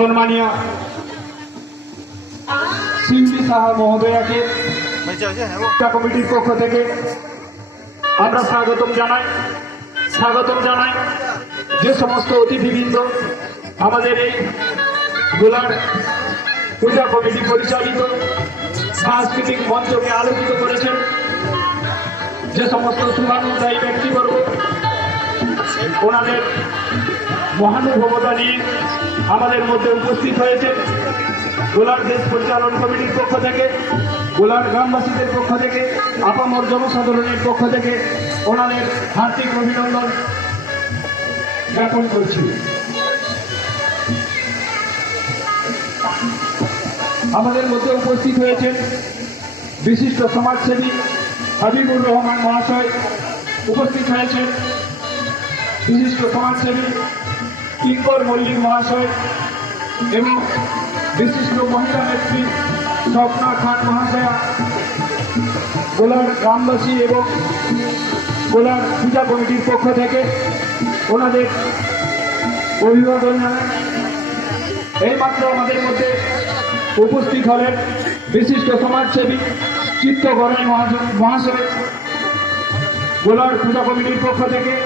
সম্মানীয় সিউড়ি সাহা মহোদয়াকে কমিটির পক্ষ থেকে আমরা স্বাগতম জানাই। যে সমস্ত অতিথিবৃন্দ আমাদের এই গোলার পূজা কমিটি পরিচালিত সাংস্কৃতিক মঞ্চকে আলোকিত করেছেন, যে সমস্ত শুভানুধ্যায়ী ব্যক্তিবর্গ ওনাদের মহানুভবতা নিয়ে আমাদের মধ্যে উপস্থিত হয়েছে, গোলার দেশ পরিচালন কমিটির পক্ষ থেকে, গোলার গ্রামবাসীদের পক্ষ থেকে, আপামর জনসাধারণের পক্ষ থেকে ওনাদের হার্দিক অভিনন্দন জ্ঞাপন করছি। আমাদের মধ্যে উপস্থিত হয়েছেন বিশিষ্ট সমাজসেবী হাবিবুর রহমান মহাশয়, উপস্থিত হয়েছেন বিশিষ্ট সমাজসেবী কিঙ্কর মল্লিক মহাশয় এবং বিশিষ্ট মহিলা নেত্রী স্বপ্না খান মহাশয়া, গোলার গ্রামবাসী এবং গোলার পূজা কমিটির পক্ষ থেকে ওনাদের অভিবাদন জানাই। এইমাত্র আমাদের মধ্যে উপস্থিত হলেন বিশিষ্ট সমাজসেবী চিত্তগড়াই মহাশয়, গোলার পূজা কমিটির পক্ষ থেকে।